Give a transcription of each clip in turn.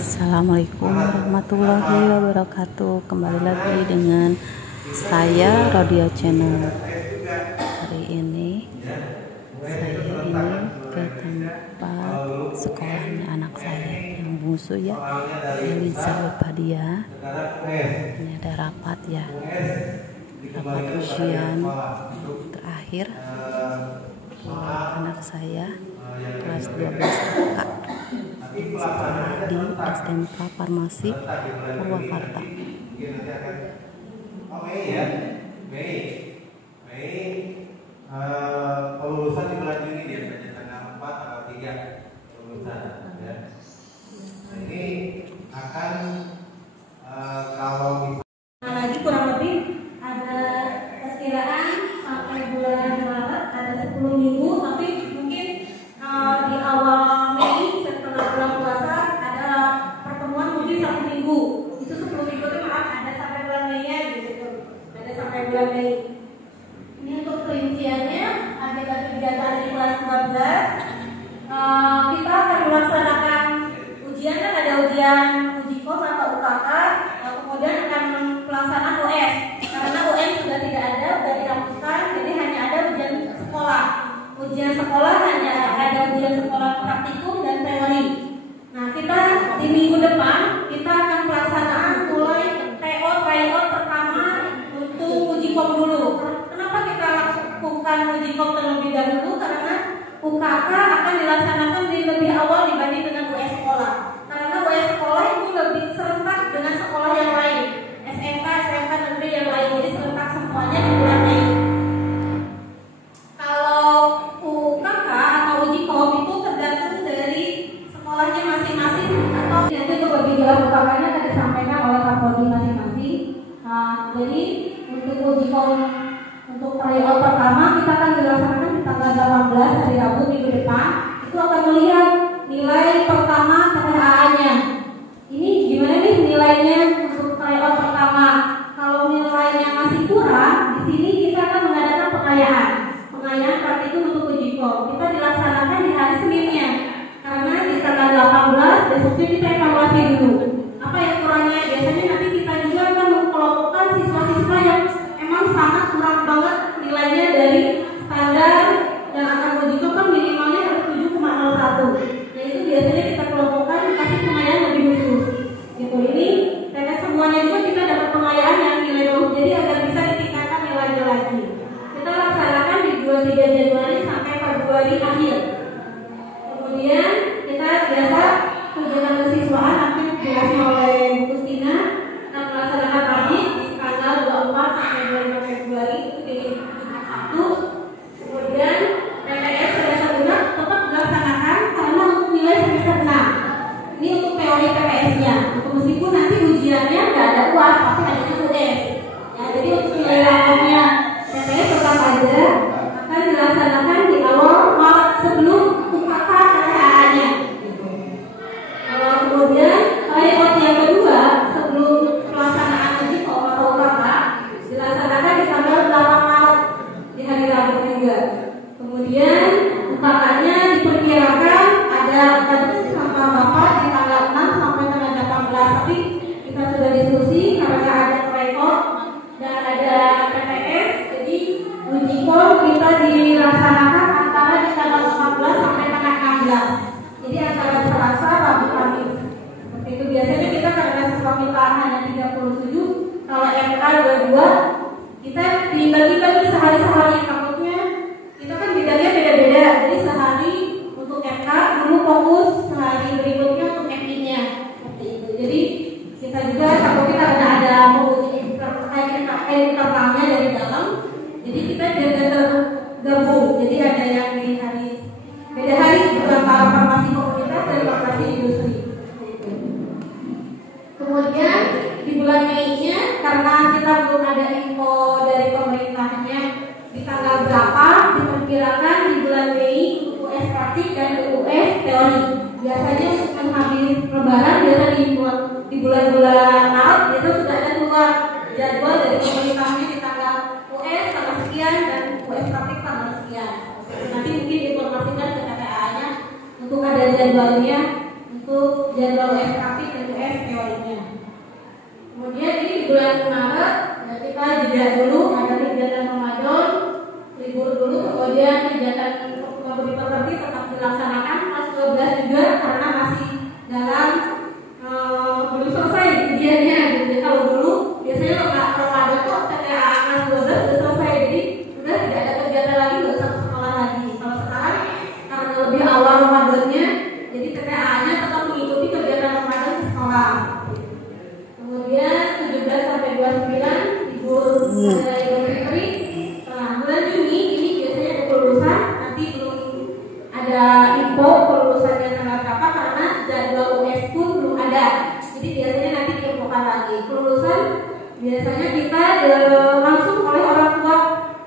Assalamualaikum warahmatullahi wabarakatuh. Kembali lagi dengan saya Rodia Channel. Hari ini saya ke tempat sekolahnya anak saya yang bungsu ya, Eliza Ulfadia. Ini ada rapat ya, rapat ujian terakhir anak saya kelas 12 AK sekolah di SMK Farmasi Purwakarta. Kelulusan di bulan Juni biasanya tanggal 4 atau 3 kelulusan ya. Nah, ini akan kalau lagi kurang lebih ada perkiraan sampai bulan Maret ada 10 minggu, tapi mungkin di awal Mei setelah bulan puasa ada pertemuan mungkin 1 minggu. Itu 10 minggu itu maaf ada sampai bulan Mei ya gitu. Ada sampai bulan Mei. Ini untuk perinciannya agenda kegiatan di kelas 12. Kita akan melaksanakan ujian, kan ada ujian uji kos atau UKK, kemudian akan pelaksanaan UN karena UN sudah tidak ada, sudah dihapuskan, jadi hanya ada ujian sekolah. Ujian sekolah hanya ada ujian sekolah praktikum dan teori. Nah, kita di minggu depan kita akan pelaksanaan mulai TO tryout pertama untuk uji kom dulu. Kenapa kita lakukan uji kom terlebih dahulu? Karena UKK akan dilaksanakan di lebih awal dibanding dengan UN sekolah. Karena UN sekolah itu lebih serentak dengan sekolah yang lain, SMK negeri yang lain, jadi serentak semuanya di bulan Mei. Kalau UKK atau uji kom itu tergantung dari sekolahnya masing-masing, atau nanti untuk lebih jelas UKK-nya akan disampaikan oleh Kapolri masing-masing. Jadi untuk uji kom untuk tryout pertama kita akan dilaksanakan di tanggal 18 hari Rabu minggu depan. Itu akan melihat nilai pertama KPAA-nya. Ini gimana nih nilainya untuk tryout pertama? Kalau nilainya masih kurang, di sini kita akan mengadakan pengayaan praktikum untuk uji kom. Kita dilaksanakan di hari Seninnya, karena di tanggal 18 besoknya kita evaluasi dulu. Apa yang kurangnya? Biasanya nanti kita juga akan mengelompokkan siswa-siswa yang emang sangat kurang banget nilainya dari standar yang akan uji kom kan minimalnya harus 7,01. Nah itu biasanya kita kelompokkan kasih pengayaan lebih khusus. Gitu. Ini karena semuanya juga kita dapat pengayaan yang nilai bagus, jadi agar bisa ditingkatkan nilainya lagi. Kita laksanakan di 23 Januari sampai Februari akhir. Kemudian kita biasa kegiatan kesiswaan akan dijelaskan oleh Bu Kustina dan melaksanakan tadi di tanggal 24 sampai 25 Februari itu di Sabtu. Kemudian PTS semester genap tetap dilaksanakan karena untuk nilai semester 6. Ini untuk teori PTS-nya. Meskipun nanti ujiannya nggak ada UAS, tapi hanya UTS. Ya, jadi untuk nilai rapotnya PTS tetap ada, akan dilaksanakan di awal Maret sebelum UKK KPAA-nya. Kemudian tryout yang kedua sebelum pelaksanaan uji kom atau UKK dilaksanakan di tanggal 8 Maret di hari Rabu juga. Kemudian UKK-nya diperkirakan ada tadi sama Bapak di tanggal 6 sampai tanggal 18, tapi kita sudah diskusi karena ada tryout dan ada PTS, jadi uji kom kita dilaksanakan antara di tanggal 14 sampai tanggal 16. Jadi antara Selasa, Rabu, Kamis. Seperti itu biasanya kita karena siswa kita hanya 37, kalau MK 22 kita dibagi-bagi sehari-sehari. Takutnya kita kan bidangnya beda-beda, jadi sehari untuk MK dulu fokus, sehari berikutnya untuk MI-nya. Seperti itu. Jadi kita juga takutnya karena ada menguji internalnya dari dalam, jadi kita juga tergabung. Jadi ada yang di hari beda hari antara farmasi komunitas dan farmasi industri. Kemudian di bulan Mei-nya karena kita belum ada info dari pemerintahnya di tanggal berapa, diperkirakan di bulan Mei untuk US praktik dan US teori. Biasanya habis lebaran, biasa di bulan-bulan Maret biasa sudah ada keluar jadwal dari pemerintahnya di tanggal US tanggal sekian dan US praktik tanggal sekian. Nanti mungkin diinformasikan ke KPA-nya untuk ada jadwalnya untuk jadwal US praktik dan US teorinya. Kemudian ini di bulan Maret ya kita jeda dulu, ada kegiatan Ramadan, libur dulu, kemudian kegiatan properti tetap dilaksanakan kelas 12 juga karena masih dalam belum selesai ujiannya gitu. Kalau dulu biasanya Ramadan tuh TTA kelas 12 udah selesai, jadi udah tidak ada kegiatan lagi, nggak usah sekolah lagi. Kalau sekarang karena lebih awal Ramadannya, jadi TTA-nya tetap mengikuti kegiatan Ramadan di sekolah. Kemudian 17 sampai 29 libur Idul Fitri. Nah, bulan Juni ini biasanya ada kelulusan, nanti belum ada info kelulusannya tanggal berapa karena jadwal US pun belum ada. Jadi biasanya nanti diinfokan lagi. Kelulusan biasanya kita langsung oleh orang tua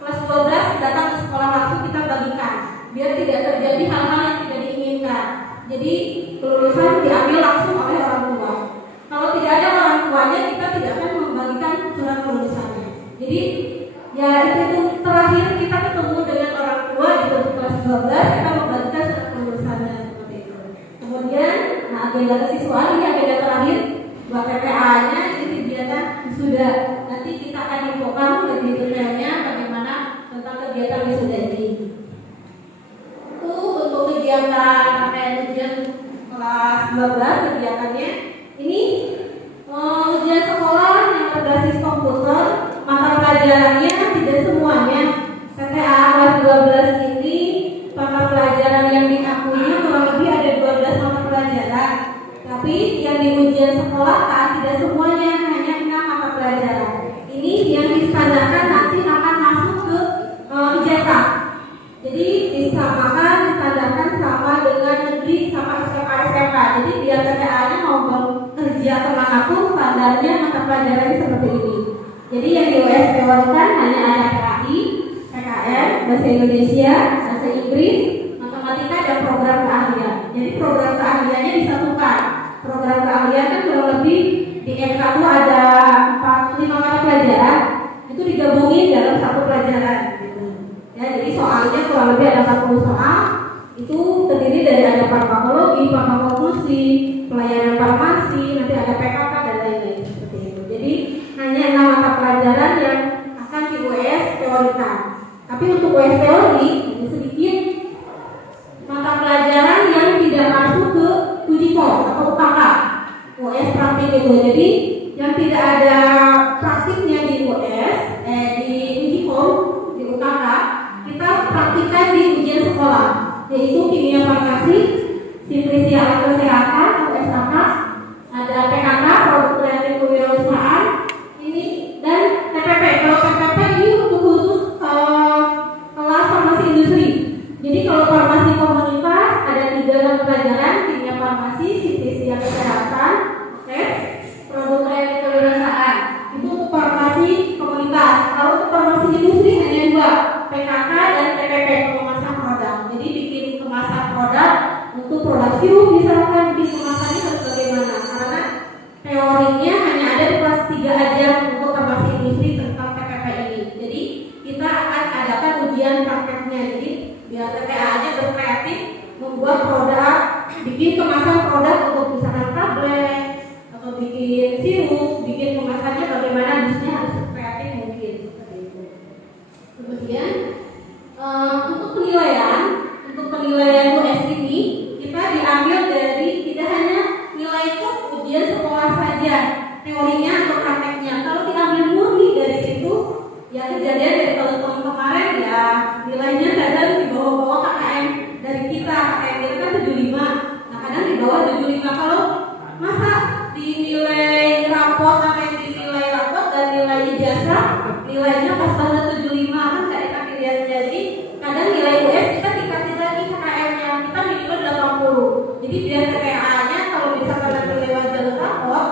kelas 12 datang ke sekolah langsung kita bagikan biar tidak terjadi hal-hal yang tidak diinginkan. Jadi kelulusan diambil langsung oleh orang tua. Kalau tidak ada orang tuanya kita tidak akan membagikan surat kelulusannya. Jadi ya itu terakhir kita ketemu dengan orang tua di kelas 12 kita membagikan surat kelulusannya seperti itu. Kemudian agenda kesiswaan ini agenda terakhir buat TPA-nya ini kegiatan wisuda. Nanti kita akan infokan lebih detailnya bagaimana tentang kegiatan wisuda ini. Itu untuk kegiatan ujian kelas 12 kegiatannya. Ini ujian sekolah yang berbasis komputer, mata pelajarannya tidak semuanya. TTA kelas 12 ini mata pelajaran yang diakuinya kurang lebih ada 12 mata pelajaran. Tapi yang di ujian sekolah tidak semuanya, hanya 6 mata pelajaran. Ini yang distandarkan nanti akan masuk ke ijazah. Jadi disamakan, distandarkan sama dengan negeri sama SMA. Jadi biar TTA-nya mau kerja kemanapun standarnya mata pelajarannya seperti ini. Jadi yang di US teorikan hanya ada PKI, PKN, bahasa Indonesia, bahasa Inggris, matematika dan program keahlian. Jadi program keahliannya disatukan. Program keahlian kan kurang lebih di MK itu ada 5 mata pelajaran, itu digabungin dalam satu pelajaran. Ya, jadi soalnya kurang lebih ada 40 soal. Itu terdiri dari ada farmakologi, farmakologi, pelayanan farmasi, nanti ada PKK dan lain-lain seperti itu. Jadi hanya 6 mata pelajaran yang akan di US teorikan. Tapi untuk US teori ini sedikit mata pelajaran yang tidak masuk ke uji kom atau UKK. US praktik itu. Jadi yang tidak ada praktiknya di US, di uji kom, di UKK, kita praktikkan di ujian sekolah, yaitu kimia farmasi, simplisi alat kesehatan atau SAK, ada PKK, produk kreatif kewirausahaan, ini dan TPP. Kalau TPP ini untuk khusus kelas farmasi industri. Jadi kalau farmasi komunitas ada 3 pelajaran, kimia farmasi, simplisi alat kesehatan, produk kreatif kewirausahaan. Itu untuk farmasi komunitas. Kalau untuk farmasi industri hanya 2, PKK dan TPP, pengemasan produk. Jadi bikin kemasan produk untuk produk sirup misalkan, bikin kemasannya harus bagaimana? Karena teorinya hanya ada di kelas 3 aja untuk farmasi industri tentang TPP ini. Jadi kita akan adakan ujian prakteknya. Jadi biar TTA aja berkreatif membuat produk, bikin kemasan produk untuk misalkan tablet atau bikin sirup, bikin kemasannya bagaimana, bisnya harus kreatif mungkin seperti itu. Kemudian untuk penilaian US ini kita diambil dari tidak hanya nilai itu ujian sekolah saja, teorinya atau prakteknya. Kalau diambil murni dari situ, ya kejadian dari tahun kemarin ya nilainya kadang di bawah-bawah KKM dari kita. KKM kita kan 75, nah kadang di bawah 75. Kalau masa dinilai rapot atau dinilai rapot dan nilai ijazah nilainya pas banget 75 kan nggak dikasih lihat. Jadi kadang nilai US kita dikasih lagi KKM-nya, kita minimal 80. Jadi biar TPA-nya kalau misalkan nanti lewat jalur rapot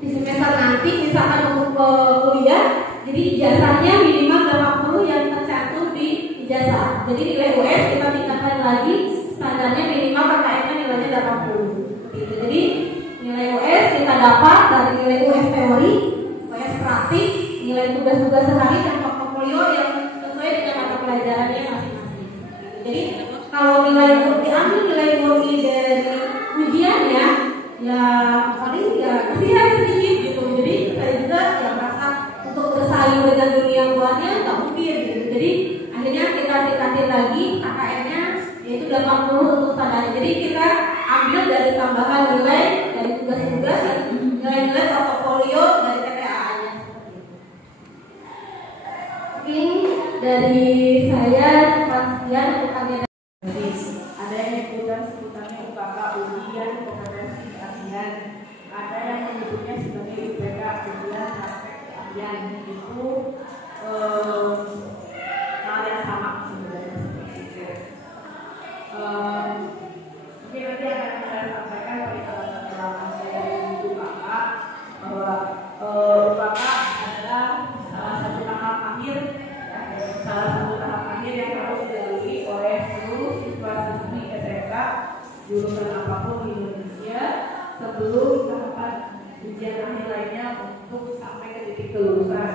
di semester nanti misalkan untuk kuliah, jadi ijazahnya minimal 80 yang tercantum di ijazah. Jadi nilai US kita tingkatkan lagi, standarnya minimal KKM-nya nilainya 80. Jadi nilai US kita dapat dari nilai US teori, US praktik, nilai tugas-tugas sehari dan portfolio yang sesuai dengan mata pelajarannya masing-masing. Jadi kalau nilai diambil nilai murni dari ya paling ya kasihan sedikit gitu. Jadi saya juga yang merasa untuk bersaing dengan dunia luarnya nggak mungkin gitu. Jadi akhirnya kita tingkatin lagi KKN-nya yaitu 80 untuk standar. Jadi kita ambil dari tambahan nilai dari tugas-tugas dan nilai-nilai portofolio dari TPA-nya. Mungkin dari saya sekian untuk agenda. Ada yang menyebutkan sebutannya UKK ujian kompetensi keahlian, ada yang menyebutnya sebagai UPK ujian praktek keahlian. Itu hal yang sama sebenarnya seperti itu. Mungkin nanti akan saya sampaikan pengalaman saya di UKK bahwa UKK adalah salah satu tahap akhir yang harus dilalui oleh seluruh siswa-siswi SMK jurusan apapun di Indonesia sebelum tahapan ujian akhir lainnya untuk sampai ke titik kelulusan.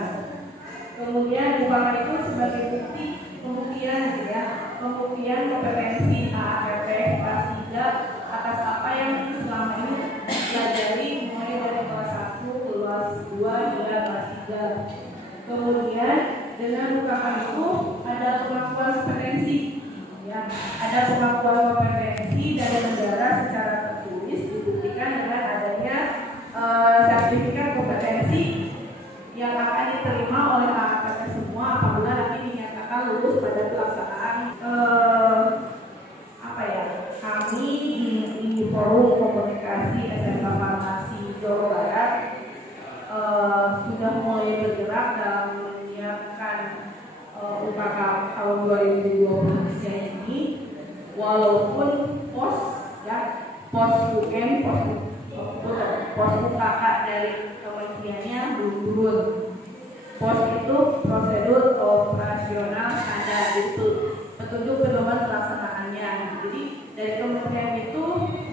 Kemudian UKK itu sebagai bukti pembuktian kompetensi AAPP kelas 3 atas apa yang selama ini dipelajari mulai dari kelas 1, kelas 2 hingga kelas 3. Kemudian dengan UKK itu ada pengakuan kompetensi, ya, ada pengakuan kompetensi dari negara secara tertulis dibuktikan dengan adanya sertifikat kompetensi yang akan diterima oleh AAPP semua apabila nanti dinyatakan lulus pada pelaksanaan kami di forum komunikasi SMK Farmasi Jawa Barat sudah mulai bergerak dalam menyiapkan UKK tahun 2023 ini, walaupun pos UKM, pos UKK dari kementeriannya belum turun. Pos itu prosedur operasional standar, itu petunjuk pedoman pelaksanaannya. Jadi dari kementerian itu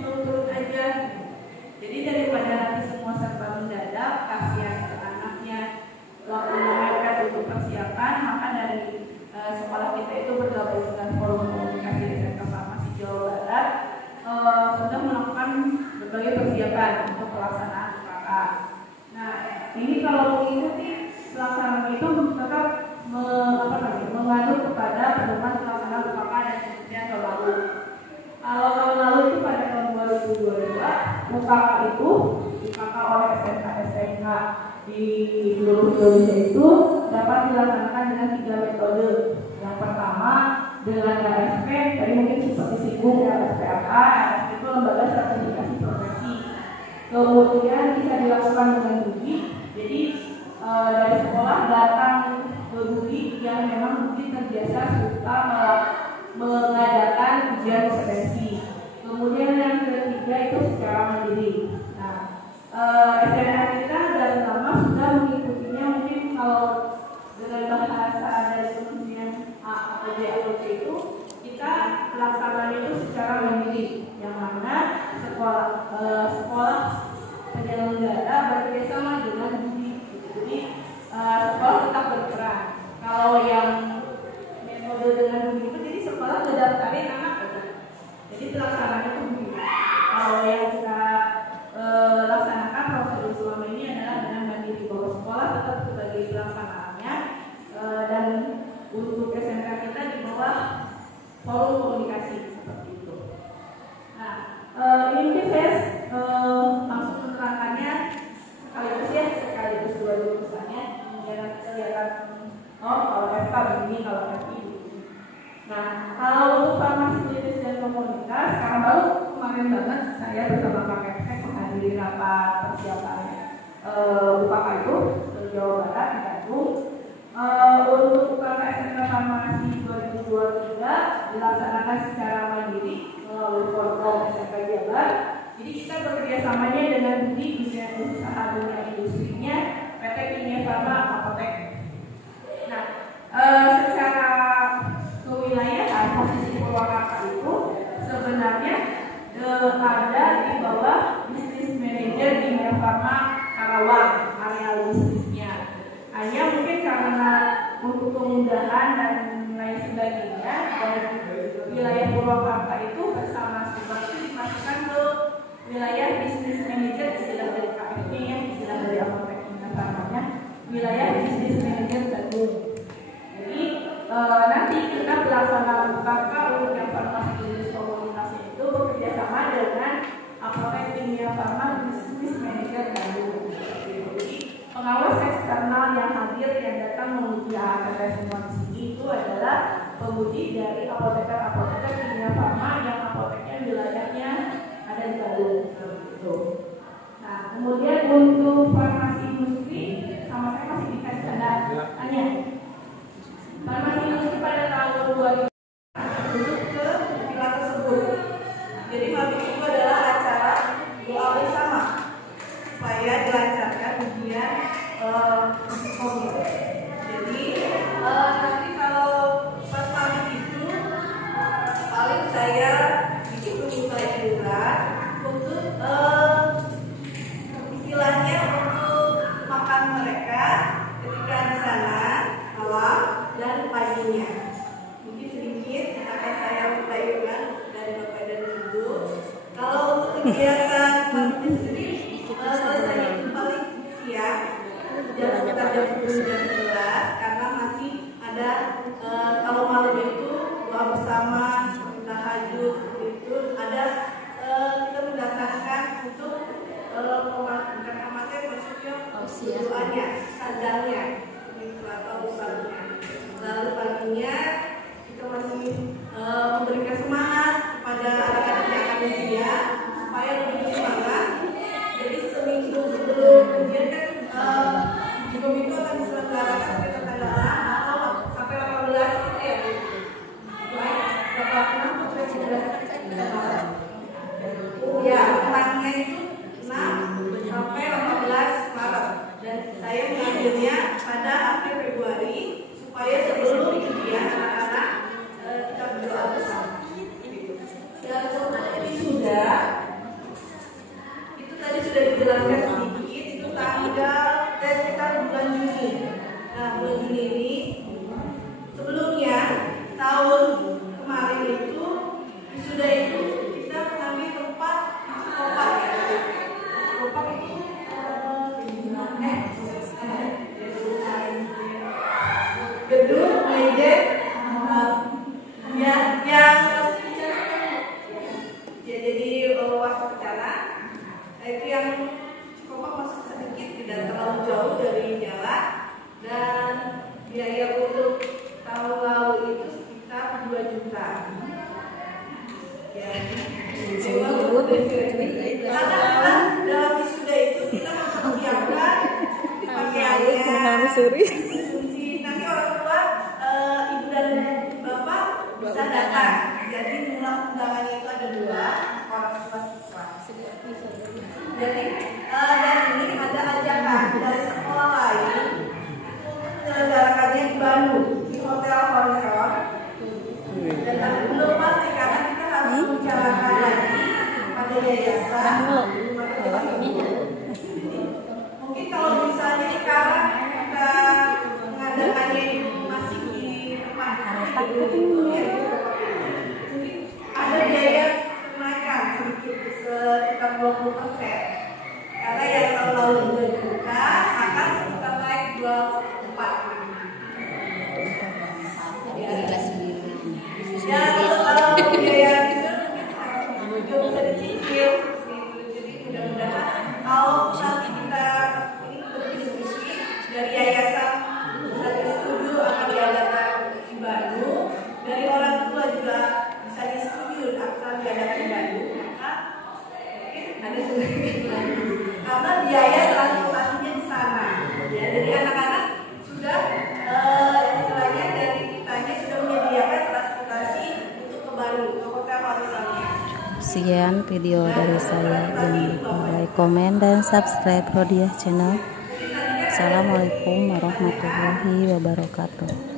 belum turun aja. Jadi daripada nanti semua serba mendadak, kasihan ke anaknya, waktunya mepet untuk persiapan, maka dari sekolah kita itu bergabung dengan forum komunikasi SMK Farmasi Jawa Barat sudah melakukan berbagai persiapan untuk pelaksanaan UKK. Nah, ini kalau mengikuti pelaksanaan itu tetap menganut kepada pedoman pelaksanaan UKK dan kemudian tahun lalu. Kalau tahun lalu itu pada tahun 2022, UKK itu UKK oleh SMK di seluruh Indonesia itu dapat dilaksanakan dengan 3 metode. Yang pertama dengan RSP, tadi mungkin seperti singgung RSPAK, RSP itu lembaga sertifikasi profesi. Kemudian bisa dilakukan dengan budi, jadi dari sekolah datang ke budi yang memang budi terbiasa suka mengadakan ujian kompetensi. Kemudian yang ketiga itu secara mandiri. Nah, SMK kita dari lama sudah mengikutinya, mungkin kalau dengan bahasa dari kementerian A atau B atau C itu kita pelaksanaan itu secara mandiri, yang mana sekolah penyelenggara bekerjasama dengan budi. Jadi sekolah tetap berperan. Kalau yang metode dengan budi itu jadi sekolah mendaftarin anak, jadi pelaksanaan itu budi. Kalau yang kita laksanakan prosedur selama ini adalah dengan mandiri, bahwa sekolah tetap sebagai pelaksanaannya dan untuk SMK kita di bawah forum komunikasi seperti itu. Nah, ini mungkin saya langsung menerangkannya sekaligus dua tulisannya, biar kelihatan kalau FK begini, kalau FI begini. Nah, kalau untuk farmasi klinis dan komunitas, sekarang baru kemarin banget saya bersama Pak Kepsek menghadiri rapat persiapan UKK itu di Jawa Barat di Bandung. Untuk UKK SMK Farmasi 2023 dilaksanakan secara mandiri melalui forum SMK Jabar. Jadi kita bekerjasamanya dengan budi usaha dunia industrinya PT Kimia Farma Apotek. Nah, secara kewilayahan posisi Purwakarta itu sebenarnya ada di bawah bisnis manajer Kimia Farma Karawang, area bisnisnya. Hanya mungkin karena untuk kemudahan dan lain sebagainya, dan wilayah Purwakarta itu bersama seperti dimasukkan ke wilayah bisnis wilayah bisnis manajer Bandung. Jadi nanti kita pelaksanaan KK untuk yang farmasi bisnis komunitas itu bekerja sama dengan Apotek Kimia Farma Bisnis Manager Bandung. Jadi pengawas eksternal yang hadir yang datang menguji AKT semua di sini itu adalah penguji dari apoteker Kimia Farma yang apoteknya wilayahnya ada di Bandung. Nah, kemudian untuk farmasi industri sama saya masih dikasih tanya. Farmasi industri pada tahun 2000 masuk ke villa tersebut. Jadi malam itu adalah acara doa bersama supaya dilancarkan ujian COVID. Jadi nanti kalau pas pagi itu paling saya bikin pembukaan juga untuk istilahnya untuk makan mereka ketika di sana malam dan paginya. Mungkin sedikit akan saya uraikan dari Bapak dan Ibu. Kalau untuk kegiatan pagi sendiri selesainya itu paling siang sekitar jam 10 jam 11 karena masih ada kalau malam itu doa bersama tahajud itu ada kita mendatangkan untuk bukan amatnya maksudnya doanya sadangnya gitu atau usahanya. Lalu paginya kita masih memberikan semangat kepada anak-anak yang akan ujian supaya lebih semangat. Jadi seminggu sebelum ujian kan itu akan diselenggarakan sekitar tanggal 6 atau sampai 18 gitu ya. Berapa 6 sampai 11 ya, tanggalnya itu 6 sampai 18 Maret dan saya mengambilnya pada April Februari supaya sebelum ujian anak-anak kita berdoa bersama. Dan itu tadi sudah dijelaskan sedikit itu tanggal sekitar bulan Juni. Nah, bulan Juni ini sebelumnya tahun kemarin itu sudah itu kita mengambil tempat Kopak ya. Kopak itu gedung meja yang ya jadi wacana itu yang Kopak masih sedikit tidak terlalu jauh dari jalan dan biaya untuk tahun lalu itu sekitar 2 juta. Ya, karena dalam wisuda itu kita mempersiapkan pakaiannya, nanti orang tua, ibu dan bapak bisa datang. Jadi undangannya itu ada 2 orang tua siswa. Jadi dan ini ada ajakan dari sekolah lain menyelenggarakannya di Bandung di Hotel Horizon. Dan belum pasti karena kita harus membicarakan lagi pada yayasan. Mungkin kalau misalnya sekarang kita mengadakannya masih di tempat itu ya, ada biaya kenaikan sedikit sekitar 20%. Karena yang tahun lalu 2 juta akan sekitar naik 24. Ya, kalau biaya itu juga bisa dicicil, jadi mudah-mudahan kalau nanti kita ini berdiskusi dari yayasan bisa setuju akan diadakan di Bandung, dari orang tua juga bisa disetujui akan diadakan di Bandung, maka mungkin ada juga karena biaya transportasinya di sana. Ya, jadi anak-anak sudah istilahnya dari kitanya sudah menyediakan transportasi untuk ke Bandung, ke Hotel Horizon. Sekian video dari saya. Jangan lupa like, komen, dan subscribe Rodiah Channel. Assalamualaikum warahmatullahi wabarakatuh.